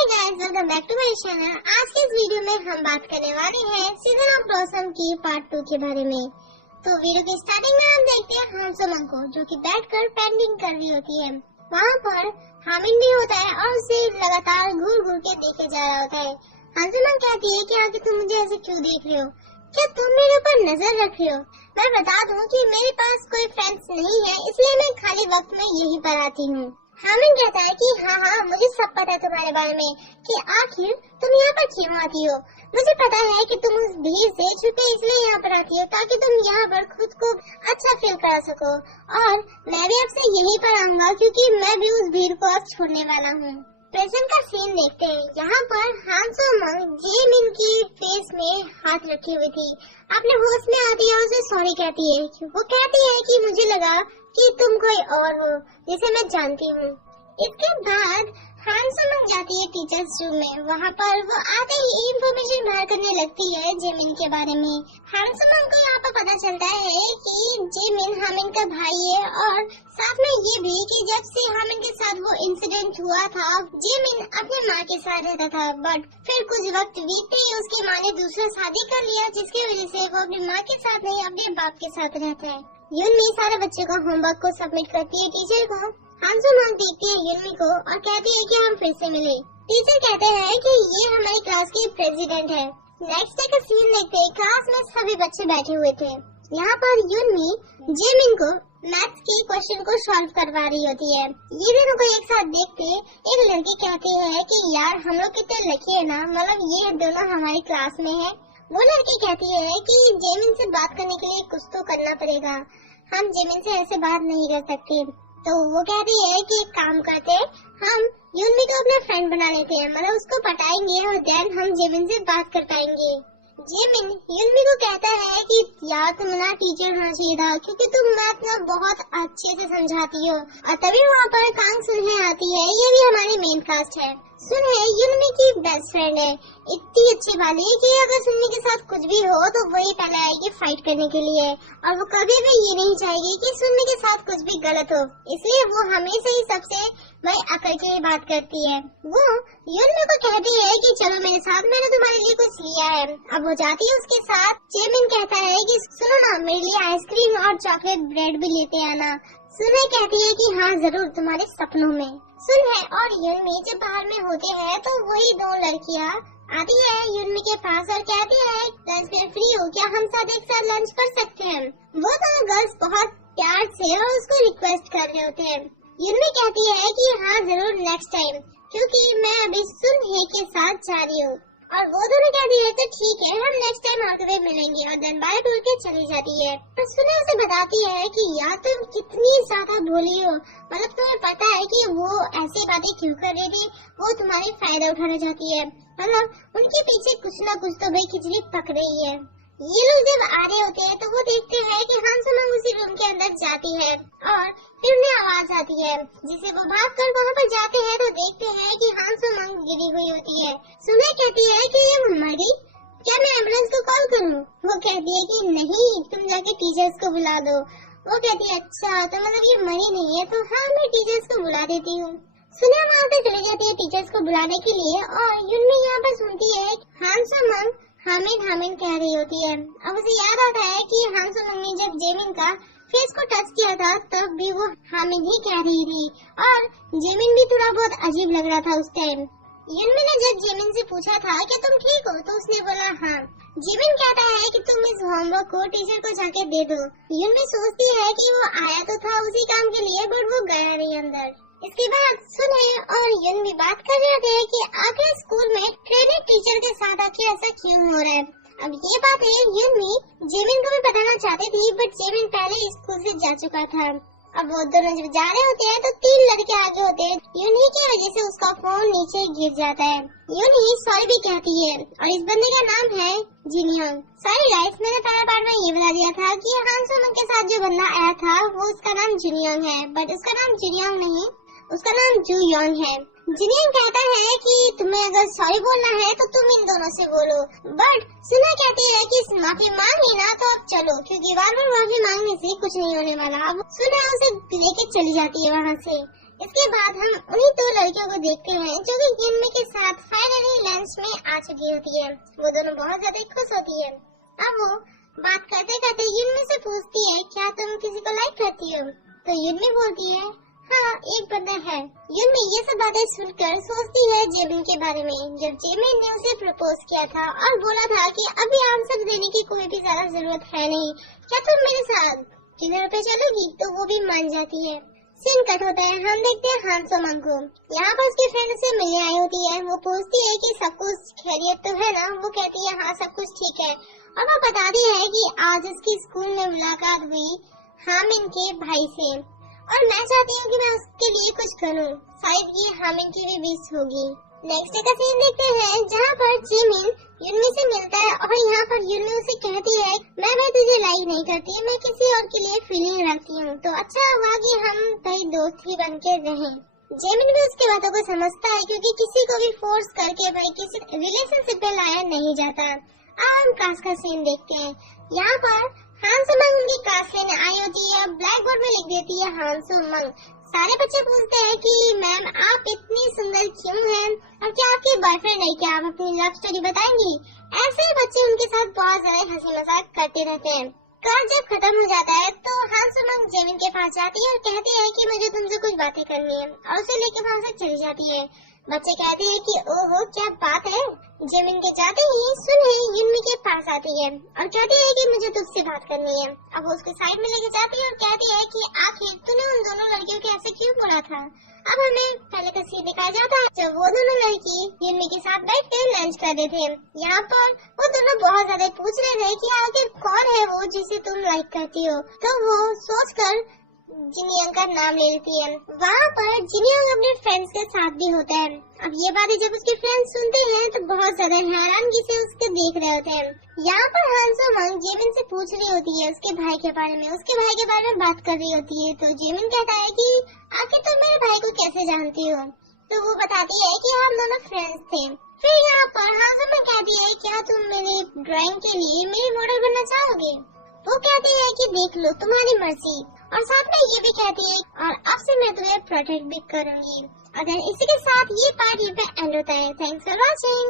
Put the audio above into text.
Welcome back to my channel. आज के इस वीडियो में हम बात करने वाले हैं सीजन ऑफ ब्लॉसम की पार्ट 2 के बारे में। तो वीडियो की स्टार्टिंग में हम देखते हैं हानसोमन को, जो कि बैठकर पेंटिंग कर रही होती है। वहाँ पर हामिन भी होता है और उसे लगातार घूर घूर के देखे जा रहा होता है। हानसोमन कहती है कि आगे तुम मुझे ऐसे क्यों देख रहे हो, क्या तुम मेरे ऊपर नजर रख रहे हो? मैं बता दूं कि मेरे पास कोई फ्रेंड्स नहीं है, इसलिए मैं खाली वक्त में यहीं पर आती हूँ। हामिन कहता है कि हाँ मुझे सब पता है तुम्हारे बारे में, कि आखिर तुम यहाँ पर क्यों आती हो। मुझे पता है कि तुम उस भीड़ से छुपे इसलिए यहाँ पर आती हो ताकि तुम यहाँ पर खुद को अच्छा फील करा सको, और मैं भी अब से यहीं पर आऊंगा क्योंकि मैं भी उस भीड़ को अब छोड़ने वाला हूँ। प्रेजेंट का सीन देखते हैं। यहाँ पर हानसोमन जेमिन की फेस में हाथ रखी हुई थी। अपने होश में आती है, उसे सॉरी कहती है। वो कहती है कि मुझे लगा कि तुम कोई और हो जिसे मैं जानती हूँ। इसके बाद हानसोमन जाती है टीचर्स रूम में। वहाँ पर वो आते ही इंफॉर्मेशन बाहर करने लगती है जेमिन के बारे में। हानसोमन को यहाँ पर पता चलता है कि जेमिन हामिन का भाई है, और साथ में ये भी कि जब से हामिन के साथ वो इंसिडेंट हुआ था, जेमिन अपने माँ के साथ रहता था, बट फिर कुछ वक्त बीतते ही उसकी माँ ने दूसरा शादी कर लिया, जिसकी वजह से वो अपनी माँ के साथ नहीं अपने बाप के साथ रहता है। यूनमी सारे बच्चों का होमवर्क को सबमिट करती है टीचर को। हानसोमन देखती है यूनमी को और कहती है कि हम फिर से मिले। टीचर कहते हैं कि ये हमारी क्लास के प्रेसिडेंट है। नेक्स्ट डे का सीन देखते हैं। क्लास में सभी बच्चे बैठे हुए थे। यहाँ पर यूनमी जेमिन को मैथ्स के क्वेश्चन को सॉल्व करवा रही होती है। ये दोनों को एक साथ देखते एक लड़की कहती है कि यार हम लोग कितने लकी है ना, मतलब ये दोनों हमारी क्लास में है। वो लड़की कहती है कि जेमिन से बात करने के लिए कुछ तो करना पड़ेगा, हम जेमिन से ऐसे बात नहीं कर सकते। तो वो कहती है कि एक काम करते, हम यूनमी को अपना फ्रेंड बना लेते हैं, मतलब उसको पटाएंगे और देन हम जेमिन से बात कर पाएंगे। जेमिन यूनमी को कहता है कि यार तुम ना टीचर होना चाहिए था, क्योंकि तुम मैथ ना बहुत अच्छे से समझाती हो। और तभी वहाँ पर कांग सुनहे आती है। ये भी हमारी मेन कास्ट है। सुनहे यूनमी की बेस्ट फ्रेंड है, इतनी अच्छी वाली कि अगर सुनने के साथ कुछ भी हो तो वही पहले आएगी फाइट करने के लिए, और वो कभी भी ये नहीं चाहेगी कि सुनने के साथ कुछ भी गलत हो, इसलिए वो हमेशा ही सबसे वही अकड़ के बात करती है। वो यूनमी को कहती है कि चलो मेरे साथ, मैंने तुम्हारे लिए कुछ लिया है। अब वो जाती है उसके साथ। जेमिन कहता है कि सुनो ना, मेरे लिए आइसक्रीम और चॉकलेट ब्रेड भी लेते आना। सुनहे कहती है कि हाँ जरूर, तुम्हारे सपनों में। सुनहे और यूनमी जब बाहर में होते हैं तो वही दो लड़कियाँ आती है यूनमी के पास और कहती है लंच में फ्री हो क्या, हम साथ एक साथ लंच कर सकते हैं। वो दोनों गर्ल्स बहुत प्यार से और उसको रिक्वेस्ट कर रहे होते हैं। यूनमी कहती है कि हाँ जरूर नेक्स्ट टाइम, क्योंकि मैं अभी सुनहे के साथ जा रही हूँ। और वो दोनों कहती है तो ठीक है, हम नेक्स्ट टाइम आते हुए मिलेंगे, और देन बाय बोल के चली जाती है। तो सुनहे उसे बताती है कि यार तुम कितनी ज्यादा भोली हो, मतलब तुम्हें पता है कि वो ऐसी बातें क्यों कर रही थी, वो तुम्हारी फायदा उठाना चाहती है, मतलब उनके पीछे कुछ ना कुछ तो भाई खिचड़ी पक रही है। ये लोग जब आ रहे होते हैं तो वो देखते हैं कि हानसोमन उसी रूम के अंदर जाती है, और फिर उन्हें आवाज आती है, जिसे वो भागकर वहाँ पर जाते हैं तो देखते हैं कि हानसोमन गिरी हुई होती है। सुनहे कहती है कि ये मर गई, क्या मैं एम्बुलेंस को कॉल करूँ? वो कहती है कि नहीं, तुम जाके टीचर्स को बुला दो। वो कहती है अच्छा, तो मतलब ये मरी नहीं है, तो हाँ मैं टीचर्स को बुला देती हूँ। सुनहे वहाँ पे चली जाती है टीचर्स को बुलाने के लिए, और यूनमी यहाँ पर सुनती है हानसोमन हामिन कह रही होती है। अब उसे याद आता है कि हानसोमन ने जब जेमिन का फेस को टच किया था तब भी वो हामिन ही कह रही थी, और जेमिन भी थोड़ा बहुत अजीब लग रहा था उस टाइम। यूनमी ने जब जेमिन से पूछा था कि तुम ठीक हो, तो उसने बोला हाँ। जेमिन कहता है कि तुम इस होमवर्क को टीचर को जाके दे दो। यूनमी सोचती है कि वो आया तो था उसी काम के लिए, बट वो गया नहीं अंदर। इसके बाद सुनहे और यूनमी बात कर रहे थे कि आखिर स्कूल में ट्रेनिंग टीचर के साथ आखिर ऐसा क्यों हो रहा है। अब ये बात है यूनमी जेमिन को भी बताना चाहती थी, बट जेमिन पहले स्कूल से जा चुका था। अब वो दोनों जब जा रहे होते हैं तो 3 लड़के आगे होते हैं। यूनही की वजह से उसका फोन नीचे गिर जाता है। यूनही सॉरी भी कहती है, और इस बंदे का नाम है जिनयोंग। सॉरी गाइस, मैंने पहला पार्ट में ये बता दिया था कि हानसोमन के साथ जो बंदा आया था वो उसका नाम जिनयोंग है, बट उसका नाम जिनयोंग नहीं, उसका नाम जूयोंग है। जिनयोंग कहता है कि तुम्हें अगर सॉरी बोलना है तो तुम इन दोनों से बोलो, बट सुनहे कहती है कि माफी मांग ली ना तो अब चलो, क्योंकि बार बार माफी मांगने से कुछ नहीं होने वाला। अब सुनहे उसे लेके चली जाती है वहाँ से। इसके बाद हम उन्हीं 2 लड़कियों को देखते हैं जो कि यूनमी के साथ चुकी होती है। वो दोनों बहुत ज्यादा खुश होती है। अब वो बात करते करते युनमी से पूछती है, क्या तुम किसी को लाइक करती हो? तो युनमी बोलती है, हाँ एक बंदा है। युनमी ये सब बातें सुनकर सोचती है जेमिन के बारे में। जब जेमिन ने उसे प्रपोज किया था और बोला था कि अभी आंसर देने की कोई भी ज्यादा जरूरत है नहीं, क्या तुम मेरे साथ डिनर पे चलोगी? तो वो भी मान जाती है। सीन कट होता है, हम देखते हैं हान सो-मंग को। यहाँ पर उसकी फ्रेंड से मिलने आई होती है। वो पूछती है कि सब कुछ खैरियत तो है ना? वो कहती है हाँ सब कुछ ठीक है। और वो बताती है कि आज उसकी स्कूल में मुलाकात हुई हामिन के भाई से, और मैं चाहती हूँ कि मैं उसके लिए कुछ करूँ, शायद ये हामिन की भी विश होगी। नेक्स्ट डे का सीन देखते हैं, जहाँ पर जिमिन युनमी से मिलता है और यहाँ पर युनमी उसे कहती है, मैं तुझे लाइक नहीं करती, मैं किसी और के लिए फीलिंग रखती हूँ, तो अच्छा हुआ कि हम भाई दोस्त ही बन के रहें। जेमिन भी उसकी बातों को समझता है, क्योंकि किसी को भी फोर्स करके भाई किसी रिलेशनशिप में लाया नहीं जाता। अब हम क्लास का सीन देखते हैं। यहाँ पर हान सो-मंग उनकी क्लास लेने आई होती है। ब्लैक बोर्ड में लिख देती है हान सो-मंग। सारे बच्चे पूछते हैं कि मैम आप इतनी सुंदर क्यों हैं और क्या आपके बॉयफ्रेंड है, क्या आप अपनी लव स्टोरी बताएंगी? ऐसे ही बच्चे उनके साथ बहुत ज्यादा हंसी मजाक करते रहते हैं। क्लास जब खत्म हो जाता है तो हान सो-मंग जेमिन के पास जाती है और कहती है कि मुझे तुमसे कुछ बातें करनी है, और उसे लेकर वहाँ से चली जाती है। बच्चे कहते हैं कि ओहो क्या बात है। जेमिन के जाते ही सुनहे युनमी के पास आती है और कहती है कि मुझे तुझसे बात करनी है। अब वो उसके साइड में लेके जाती है और कहती है कि आखिर तूने उन दोनों लड़कियों के ऐसे क्यों बोला था? अब हमें पहले का सीन दिखाया जाता है जब वो दोनों लड़की युनमी के साथ बैठ कर लंच कर रहे थे। यहाँ पर वो दोनों बहुत ज्यादा पूछ रहे थे कि आखिर कौन है वो जिसे तुम लाइक करती हो। तो वो सोचकर जिनियंग का नाम ले लेती है। वहाँ पर जिनियंग अपने फ्रेंड्स के साथ भी होता है। अब ये बातें जब उसके फ्रेंड्स सुनते हैं तो बहुत ज्यादा हैरानगी से उसको देख रहे होते हैं। यहाँ पर हान सो-मंग जेमिन से पूछ रही होती है उसके भाई के बारे में, उसके भाई के बारे में बात कर रही होती है। तो जेमिन कहता है कि आखिर तुम मेरे भाई को कैसे जानती हो? तो वो बताती है कि हम दोनों फ्रेंड्स थे। फिर यहाँ पर हान सो-मंग कहती है, क्या तुम मेरी ड्राइंग के लिए मेरी मॉडल बनना चाहोगे? वो कहती है कि देख लो तुम्हारी मर्जी, और साथ में ये भी कहती है और अब से मैं तुम्हें प्रोटेक्ट भी करूंगी। अगर इसी के साथ ये पार्ट यहाँ पे एंड होता है। Thanks for watching.